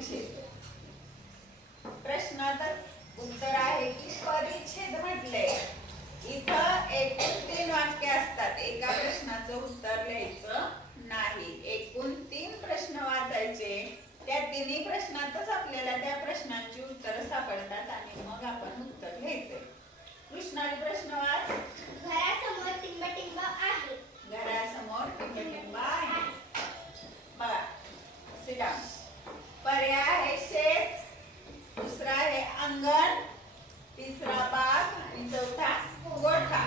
परिच्छेद. प्रश्नात उत्तर आहे की परिच्छेद म्हटले. इथं एकूण 3 वाक्य असतात. एका प्रश्नाचं उत्तर लिहायचं नाही. एकूण 3 प्रश्न वाचायचे. त्या तिन्ही प्रश्नातच आपल्याला त्या प्रश्नांची उत्तरं सापडतात आणि मग आपण उत्तर लिहायचे. कृष्णाली प्रश्न वाच. घरासमोर टिंबटिंब आहे. घरासमोर टिंबटिंब आहे. बघा सिडा. पर्याय आहे शेत, दुसरा आहे अंगण, तिसरा बाग आणि चौथा गोठा.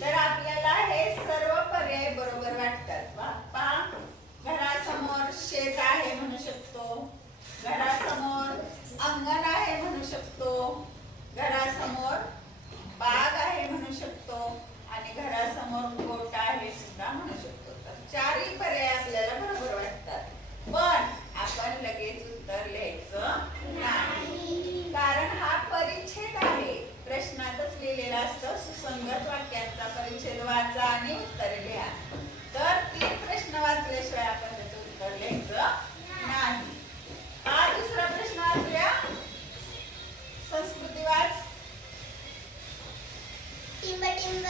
तर आपल्याला हे सर्व पर्याय बरोबर वाटतात. पहा, घरासमोर शेत आहे म्हणू शकतो, घरासमोर अंगण आहे म्हणू शकतो, घरासमोर बाग आहे म्हणू शकतो आणि घरासमोर गोठा आहे सुद्धा म्हणू शकतो. तर चारही पर्याय आपल्याला बरोबर वाटतात. पण आपण लगेच उत्तर लिहायचं नाही, कारण हा परिच्छेद आहे. प्रश्नातच लिहिलेला असतं सुसंगत वाक्यांचा परिच्छेद वाचा आणि उत्तर लिहा. तर 3 प्रश्न वाचल्याशिवाय आपण त्याचं उत्तर लिहायचं नाही. हा दुसरा प्रश्न वाचूया. संस्कृती वाच. टिंबटिंब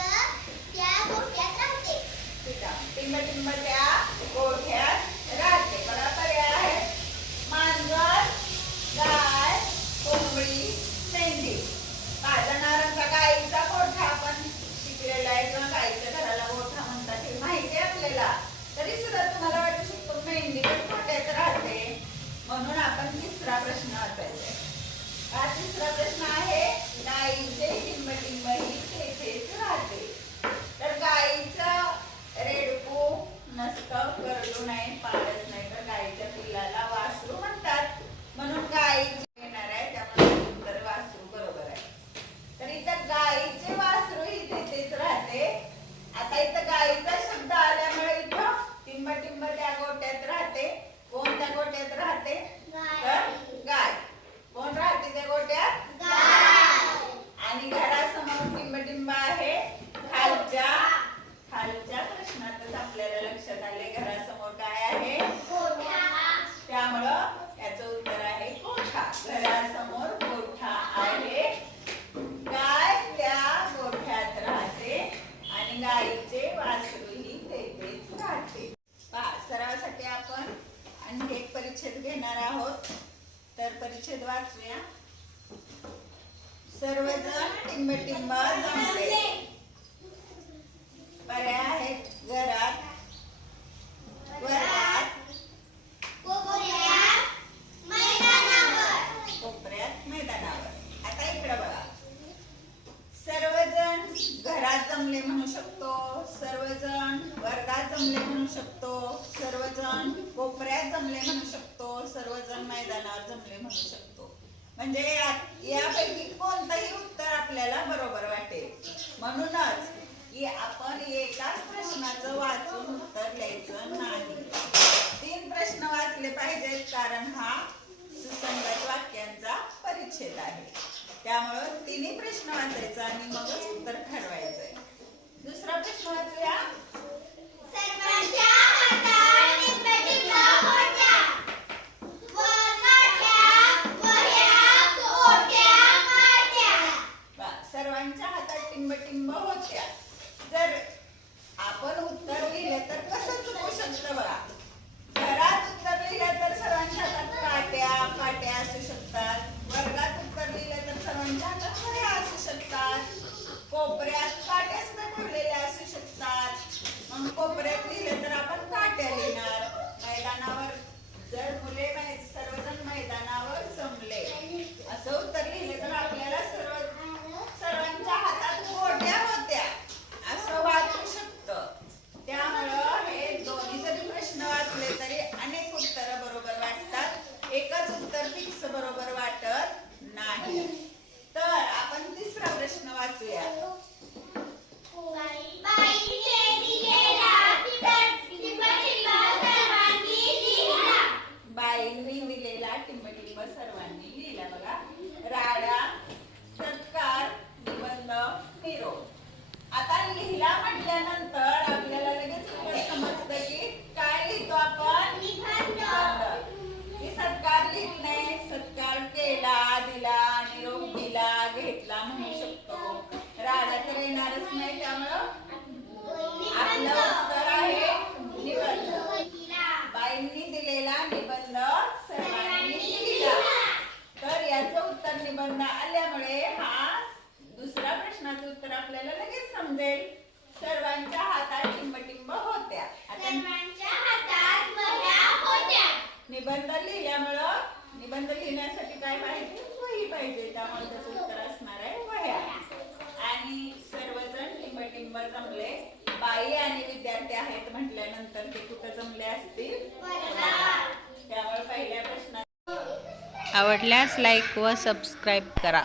त्या गोठ्यात राहते. टिंबटिंब त्या गोठ्यात राहते. बघा पर्याय आहे मांजर, गाय, कोंबडी, मेंढी. जनावरांचा गायीचा गोठा आपण शिकलेला आहे किंवा गायीच्या घराला गोठा म्हणतात हे माहिती आहे आपल्याला. तरी सुद्धा तुम्हाला वाटू शकतो मेंढी गोठ्यात राहते, म्हणून आपण तिसरा प्रश्न वाचायचा. हा तिसरा प्रश्न आहे गायीचे टिंबटिंब ही तेथेच राहते. तर गायीचं रेडकू नसतं, करडू नाही, पाळच नाही, तर गायीच्या पिल्लाला वासरू म्हणतात, म्हणून गायीचे येणार आहे. त्यामुळे उत्तर वासरू बरोबर आहे. तर इथं गायीचे वासरू ही तेथेच राहते. आता इथं गायीचा शब्द आल्यामुळे इथं टिंबटिंब त्या गोठ्यात राहते. कोण त्या गोठ्यात राहते? तर गाय. कोण राहते त्या गोठ्यात? गाय. आणि घरासमोर टिंबटिंब आहे. खालच्या प्रश्नातच आपल्याला लक्षात आले घरासमोर काय आहे? गोठा. त्यामुळं याचं उत्तर आहे गोठा. घरासमोर गोठा आहे. गाय त्या गोठ्यात राहते आणि गायीचे वासरूही तेथेच राहते. सरावासाठी आपण आणखी एक परिच्छेद घेणार आहोत. तर परिच्छेद वाचूया. सर्वजण टिंबटिंब जमले. पर्याय आहेत घरात, वरात, कोपऱ्यात, मैदानावर. कोपऱ्यात, मैदानावर. आता इकडे बघा. सर्वजण घरात जमले म्हणू शकतो, सर्वजण वर्गात जमले म्हणू शकतो, सर्वजण कोपऱ्यात जमले म्हणू शकतो, सर्वजण मैदानावर जमले म्हणू शकतो. म्हणजे यापैकी कोणतंही उत्तर आपल्याला बरोबर वाटेल. म्हणूनच की आपण एकाच प्रश्नाचं वाचून उत्तर लिहायचं नाही. 3 प्रश्न वाचले पाहिजेत, कारण हा सुसंगत वाक्यांचा परिच्छेद आहे. त्यामुळं 3 प्रश्न वाचायचा आणि मगच उत्तर ठरवायचंय. दुसरा प्रश्न वाचूया. सर्वांच्या हातात टिंबटिंब होत्या. सर्वांच्या हातात टिंबटिंब होत्या. जर आपण उत्तर लिहिलं तर कसं चुकू शकतं बघा. घरात उत्तर लिहिलं तर सर्वांच्या हातात काट्या असू शकतात. वर्गात उत्तर लिहिलं तर सर्वांच्या हातात वह्या असू शकतात. कोपऱ्यात काट्याच न ठेवलेल्या असू शकतात. मग कोपऱ्यात लिहिलं तर आपण काट्या लिहिणार. मैदानावर जर मुले सर्वजण मैदानावर जमले असं उत्तर लिहिलं तर आपल्याला सर्वांच्या हातात गोट्या होत्या असं वाटू शकतं. त्यामुळं हे दोन्ही जरी प्रश्न वाचले तरी अनेक उत्तरं बरोबर वाटतात. एकच उत्तर फिक्स बरोबर वाटत नाही. तर आपण तिसरा प्रश्न वाचूया. बाईंनी दिलेला टिंबटिंब सर्वांनी लिहिला. बघा राडा, सत्कार, निबंध, निरोप. आता लिहिला म्हटल्यानंतर आपल्याला लगेच समजतं की काय लिहितो आपण? निबंध. सत्कार लिहित नाही, निबंध लिहिण्यासाठी काय पाहिजे? वही पाहिजे. त्यामुळे त्याचं उत्तर असणार आहे वह्या. आणि सर्वजण टिंब जमले. बाई आणि विद्यार्थी आहेत म्हटल्यानंतर ते कुठं जमले असतील? त्यामुळे पहिल्या प्रश्नात आवडल्यास लाईक व सबस्क्राईब करा.